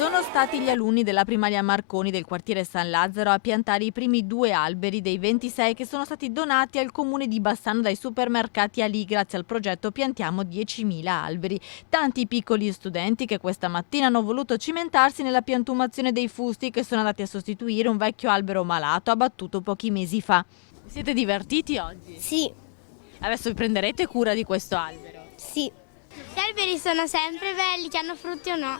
Sono stati gli alunni della primaria Marconi del quartiere San Lazzaro a piantare i primi 2 alberi dei 26 che sono stati donati al comune di Bassano dai supermercati Ali grazie al progetto Piantiamo 10.000 alberi. Tanti piccoli studenti che questa mattina hanno voluto cimentarsi nella piantumazione dei fusti che sono andati a sostituire un vecchio albero malato abbattuto pochi mesi fa. Siete divertiti oggi? Sì, Adesso vi prenderete cura di questo albero? sì. Gli alberi sono sempre belli, che hanno frutti o no.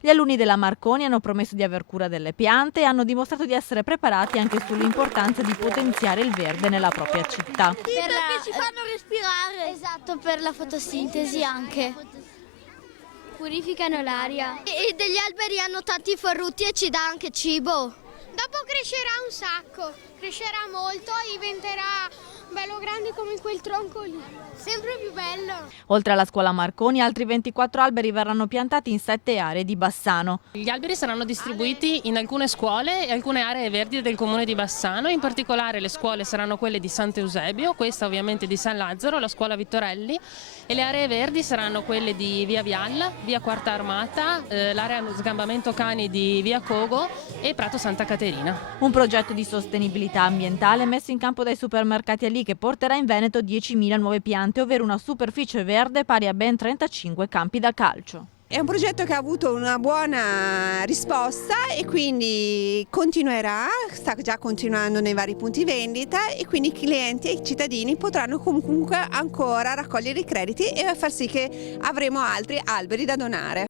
Gli alunni della Marconi hanno promesso di aver cura delle piante e hanno dimostrato di essere preparati anche sull'importanza di potenziare il verde nella propria città. Sì, perché ci fanno respirare. Esatto, per la fotosintesi anche. Purificano l'aria. E degli alberi hanno tanti frutti e ci dà anche cibo. Dopo crescerà un sacco, crescerà molto e diventerà bello grande come quel tronco lì, sempre più bello. Oltre alla scuola Marconi, altri 24 alberi verranno piantati in 7 aree di Bassano. Gli alberi saranno distribuiti in alcune scuole e alcune aree verdi del comune di Bassano, in particolare le scuole saranno quelle di Sant'Eusebio, questa ovviamente di San Lazzaro, la scuola Vittorelli, e le aree verdi saranno quelle di via Vialla, via Quarta Armata, l'area sgambamento cani di via Cogo e Prato Santa Caterina. Un progetto di sostenibilità ambientale messo in campo dai supermercati Ali che porterà in Veneto 10.000 nuove piante, ovvero una superficie verde pari a ben 35 campi da calcio. È un progetto che ha avuto una buona risposta e quindi continuerà, sta già continuando nei vari punti vendita e quindi i clienti e i cittadini potranno comunque ancora raccogliere i crediti e far sì che avremo altri alberi da donare.